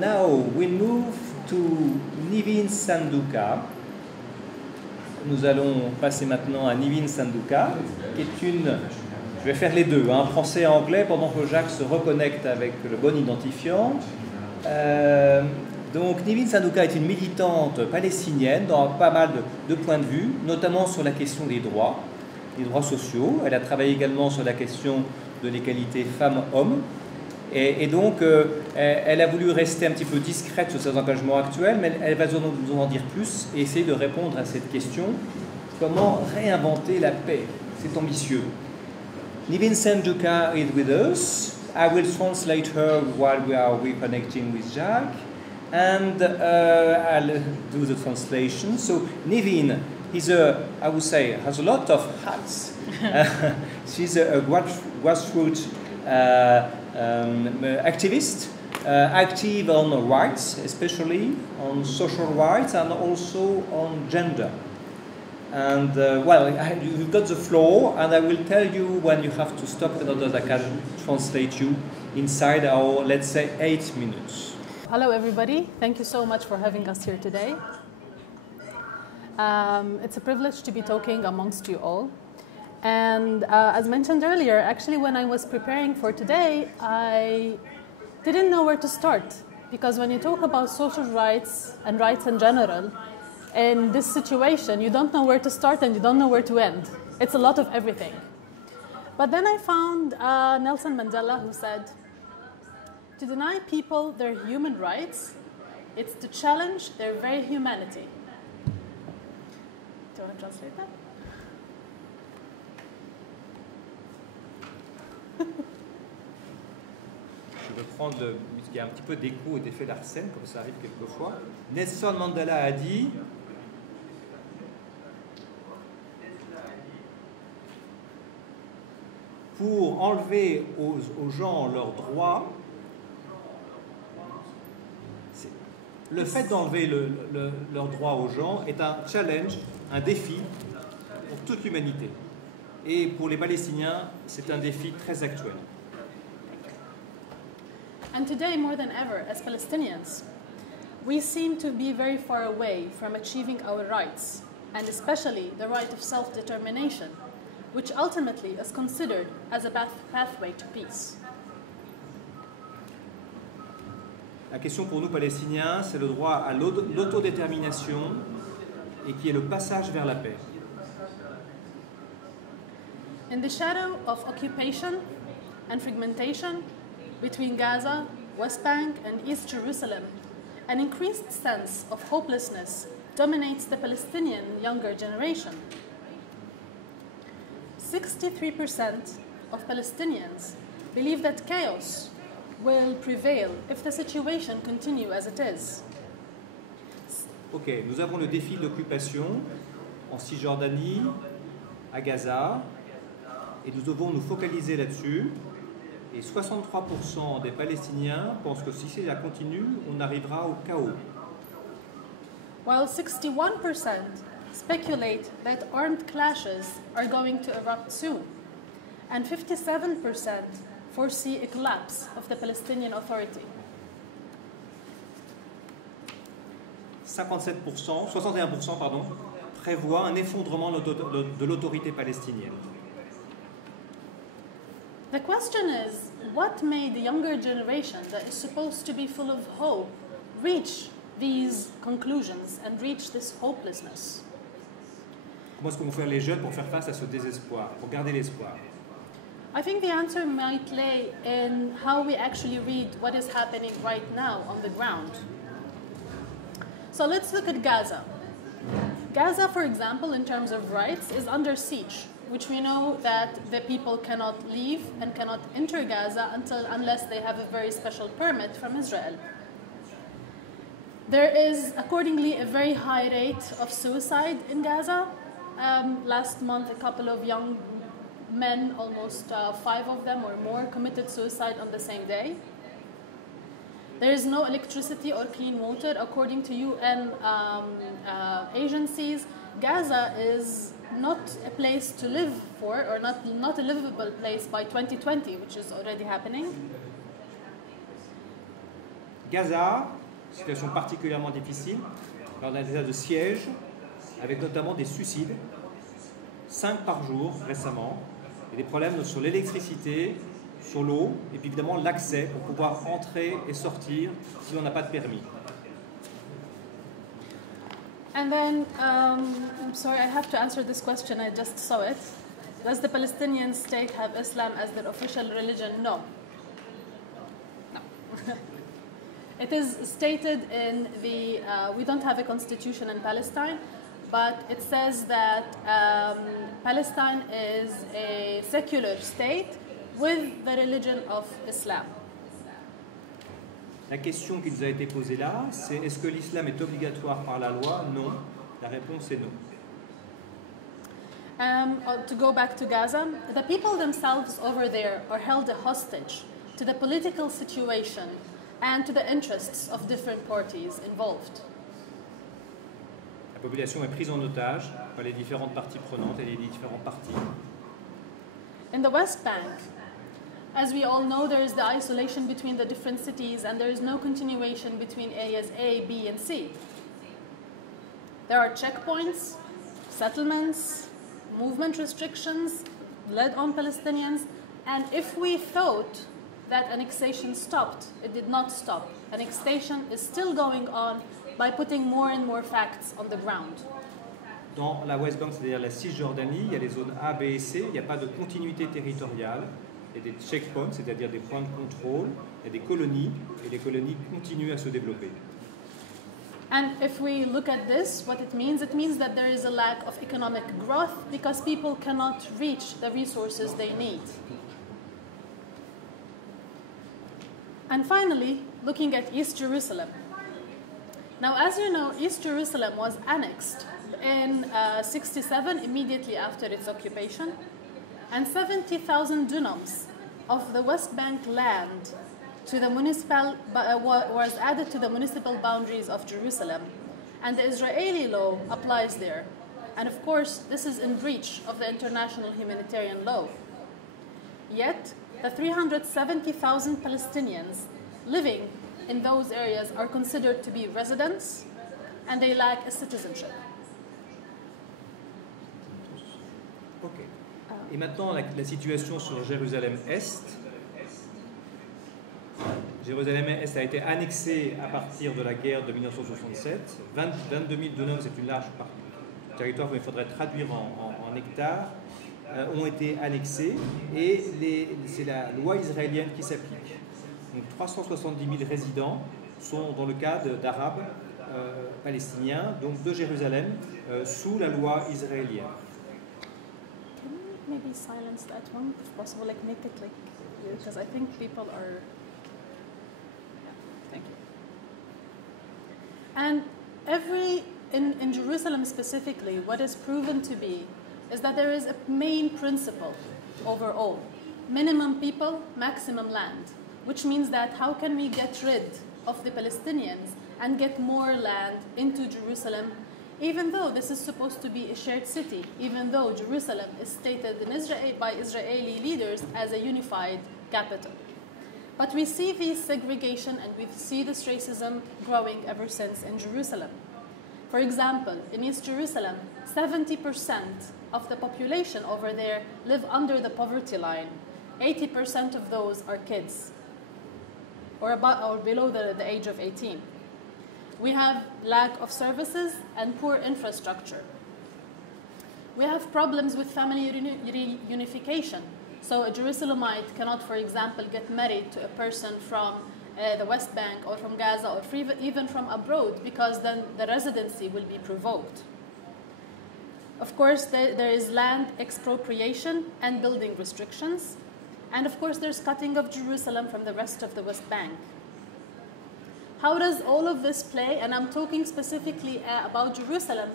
now we move to Nivin Sanduka. Nous allons passer maintenant à Nivin Sanduka, qui est une... Je vais faire les deux, français et anglais, pendant que Jacques se reconnecte avec le bon identifiant. Donc Nivin Sanduka est une militante palestinienne dans pas mal de points de vue, notamment sur la question des droits sociaux. Elle a travaillé également sur la question de l'égalité femmes-hommes. Et donc, elle a voulu rester un petit peu discrète sur ses engagements actuels, mais elle va nous en dire plus et essayer de répondre à cette question. Comment réinventer la paix? C'est ambitieux. Nivin Sanduka is with us. I will translate her while we are reconnecting with Jacques. And I'll do the translation. So, Nivin is I would say, has a lot of hats. She's a grassroots activist, active on rights, especially on social rights and also on gender. And you've got the floor, and I will tell you when you have to stop in order that I can translate you inside our, let's say, 8 minutes. Hello, everybody. Thank you so much for having us here today. It's a privilege to be talking amongst you all. And as mentioned earlier, actually when I was preparing for today, I didn't know where to start. Because when you talk about social rights and rights in general, in this situation, you don't know where to start and you don't know where to end. It's a lot of everything. But then I found Nelson Mandela, who said, to deny people their human rights, it's to challenge their very humanity. Do you want to translate that? Je vais prendre il y a un petit peu d'écho et d'effet d'Arsène, comme ça arrive quelquefois. Nelson Mandela a dit pour enlever aux gens leurs droits, le fait d'enlever leurs droits aux gens est un challenge, un défi pour toute l'humanité. Et pour les Palestiniens, c'est un défi très actuel. And today, more than ever, as Palestinians, we seem to be very far away from achieving our rights, and especially the right of self-determination, which ultimately is considered as a pathway to peace. La question pour nous Palestiniens, c'est le droit à l'autodétermination et qui est le passage vers la paix. In the shadow of occupation and fragmentation between Gaza, West Bank, and East Jerusalem, an increased sense of hopelessness dominates the Palestinian younger generation. 63% of Palestinians believe that chaos will prevail if the situation continues as it is. Ok, nous avons le défi de l'occupation en Cisjordanie, à Gaza, et nous devons nous focaliser là-dessus. Et 63% des Palestiniens pensent que si cela continue, on arrivera au chaos. While 61% speculate that armed clashes are going to erupt soon, and 57% foresee a collapse of the Palestinian Authority. 61% prévoient un effondrement de l'autorité palestinienne. The question is, what made the younger generation that is supposed to be full of hope reach these conclusions and reach this hopelessness? Comment est-ce que vont faire les jeunes pour faire face à ce désespoir, pour garder l'espoir? I think the answer might lay in how we actually read what is happening right now on the ground. So let's look at Gaza. Gaza, for example, in terms of rights, is under siege, which we know that the people cannot leave and cannot enter Gaza unless they have a very special permit from Israel. There is, accordingly, a very high rate of suicide in Gaza. Last month, a couple of young men, almost 5 of them or more, committed suicide on the same day. There is no electricity or clean water. According to UN agencies, Gaza is not a place to live for, or not a livable place by 2020, which is already happening. Gaza, situation particulièrement difficile, dans un état de siège, avec notamment des suicides, 5 par jour récemment, et des problèmes sur l'électricité, sur l'eau, et puis évidemment l'accès pour pouvoir entrer et sortir si l'on n'a pas de permis. And then, I'm sorry, I have to answer this question, I just saw it. Does the Palestinian state have Islam as their official religion? No. No. It is stated in the, we don't have a constitution in Palestine, but it says that Palestine is a secular state with the religion of Islam. La question qui nous a été posée là, c'est est-ce que l'islam est obligatoire par la loi? Non. La réponse est non. To go back to Gaza, the people themselves over there are held hostage to the political situation and to the interests of different parties involved. La population est prise en otage par les différentes parties prenantes et les différents partis. In the West Bank, as we all know, there is the isolation between the different cities and there is no continuation between areas A, B, and C. There are checkpoints, settlements, movement restrictions led on Palestinians, and if we thought that annexation stopped, it did not stop. Annexation is still going on by putting more and more facts on the ground. Dans la West Bank, c'est-à-dire la Cisjordanie, il y a les zones A, B et C, il n'y a pas de continuité territoriale. Il y a des checkpoints, c'est-à-dire des points de contrôle, il y a des colonies, et les colonies continuent à se développer. And if we look at this, what it means that there is a lack of economic growth because people cannot reach the resources they need. And finally, looking at East Jerusalem. Now, as you know, East Jerusalem was annexed in 1967, immediately after its occupation, and 70,000 dunams of the West Bank land to the was added to the municipal boundaries of Jerusalem, and the Israeli law applies there. And of course, this is in breach of the international humanitarian law. Yet, the 370,000 Palestinians living in those areas are considered to be residents, and they lack a citizenship. Ok. Et maintenant, la situation sur Jérusalem-Est. Jérusalem-Est a été annexée à partir de la guerre de 1967. 22 000 dunams, c'est une large partie du territoire, mais il faudrait traduire en hectares, ont été annexés et c'est la loi israélienne qui s'applique. Donc 370 000 résidents sont dans le cas d'Arabes palestiniens, donc de Jérusalem, sous la loi israélienne. Can we maybe silence that one, if possible, like make it like, because I think people are. Thank you. And in Jerusalem specifically, what is proven to be is that there is a main principle overall. Minimum people, maximum land, which means that how can we get rid of the Palestinians and get more land into Jerusalem, even though this is supposed to be a shared city, even though Jerusalem is stated in Israel by Israeli leaders as a unified capital. But we see this segregation and we see this racism growing ever since in Jerusalem. For example, in East Jerusalem, 70% of the population over there live under the poverty line. 80% of those are kids, or below the age of 18. We have lack of services and poor infrastructure. We have problems with family reunification. So a Jerusalemite cannot, for example, get married to a person from the West Bank or from Gaza or even from abroad, because then the residency will be provoked. Of course, there is land expropriation and building restrictions. And of course, there's cutting of Jerusalem from the rest of the West Bank. How does all of this play? And I'm talking specifically about Jerusalem.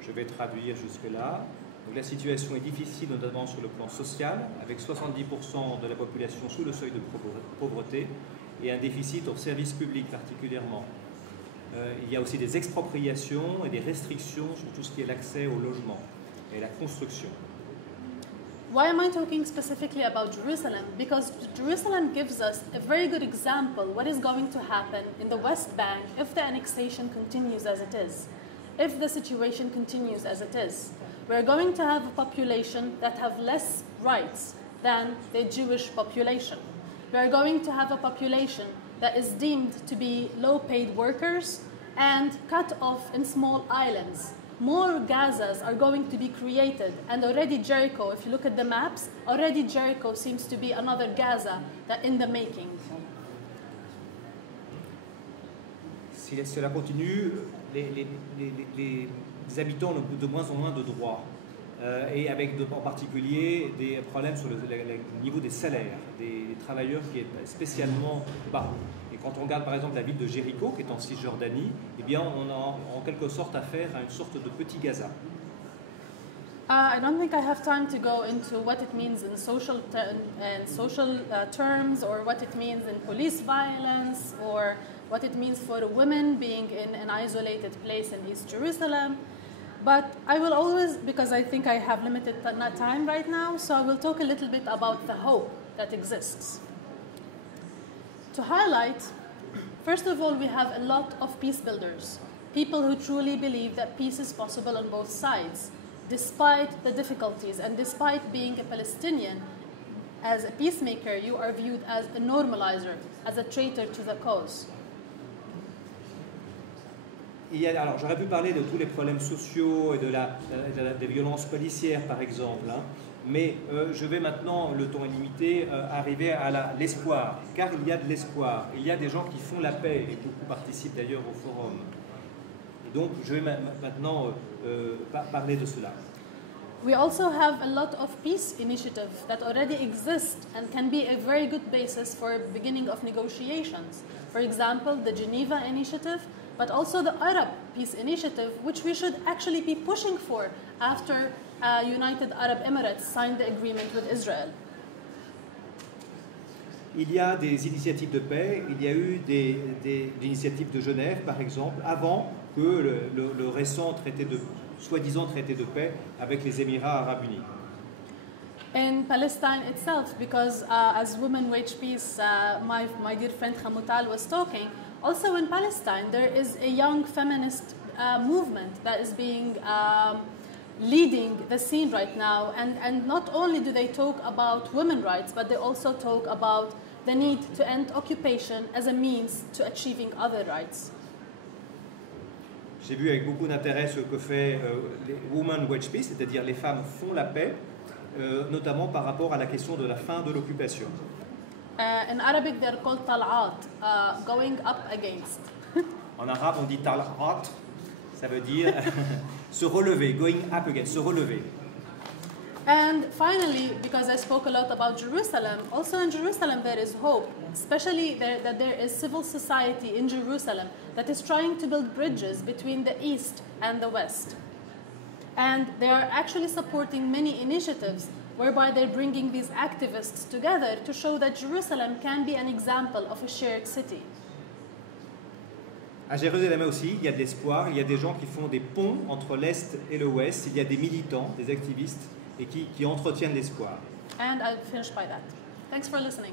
Je vais traduire jusque-là. Donc, la situation est difficile, notamment sur le plan social, avec 70% de la population sous le seuil de pauvreté et un déficit aux services publics particulièrement. Il y a aussi des expropriations et des restrictions sur tout ce qui est l'accès au logement et la construction. Why am I talking specifically about Jerusalem? Because Jerusalem gives us a very good example what is going to happen in the West Bank if the annexation continues as it is, if the situation continues as it is. We're going to have a population that have less rights than the Jewish population. We're going to have a population that is deemed to be low-paid workers and cut off in small islands. More Gazas are going to be created, and already Jericho, if you look at the maps, already Jericho seems to be another Gaza that in the making. Si cela continue, les habitants ont de moins en moins de droits, et avec en particulier des problèmes sur le niveau des salaires, des travailleurs qui est spécialement bas. Et quand on regarde par exemple la ville de Jéricho, qui est en Cisjordanie, eh bien on a en quelque sorte affaire à une sorte de petit Gaza. I don't think I have time to go into what it means in social terms, or what it means in police violence, or what it means for women being in an isolated place in East Jerusalem. But I will always, because I think I have limited time right now, so I will talk a little bit about the hope that exists. To highlight, first of all, we have a lot of peace builders, people who truly believe that peace is possible on both sides, despite the difficulties and despite being a Palestinian. As a peacemaker, you are viewed as a normalizer, as a traitor to the cause. Alors j'aurais pu parler de tous les problèmes sociaux et des violences policières par exemple, hein, mais je vais maintenant, le temps est limité, arriver à l'espoir, car il y a de l'espoir. Il y a des gens qui font la paix, et beaucoup participent d'ailleurs au forum. Et donc je vais maintenant parler de cela. We also have a lot of peace initiatives that already exist and can be a very good basis for beginning of negotiations. For example, the Geneva Initiative, but also the Arab Peace Initiative, which we should actually be pushing for after United Arab Emirates signed the agreement with Israel. Il y a des initiatives de paix, il y a eu des initiatives de Genève, par exemple, avant que le récent soi-disant traité de paix avec les Émirats Arabes Unis. In Palestine itself, because as Women Wage Peace, my dear friend Hamutal was talking, also in Palestine there is a young feminist movement that is being leading the scene right now, and not only do they talk about women's rights, but they also talk about the need to end occupation as a means to achieving other rights. J'ai vu avec beaucoup d'intérêt ce que fait les Women Wage Peace, c'est-à-dire les femmes font la paix, notamment par rapport à la question de la fin de l'occupation. In Arabic they're called tal'at, going up against. En arabe on dit tal'at, ça veut dire se relever, going up against, se relever. And finally, because I spoke a lot about Jerusalem, also in Jerusalem there is hope, especially that there is civil society in Jerusalem that is trying to build bridges between the East and the West. And they are actually supporting many initiatives whereby they're bringing these activists together to show that Jerusalem can be an example of a shared city. À Jérusalem aussi, il y a de l'espoir, il y a des gens qui font des ponts entre l'Est et le Ouest, il y a des militants, des activistes, et qui entretiennent l'espoir. And I'll finish by that. Thanks for listening.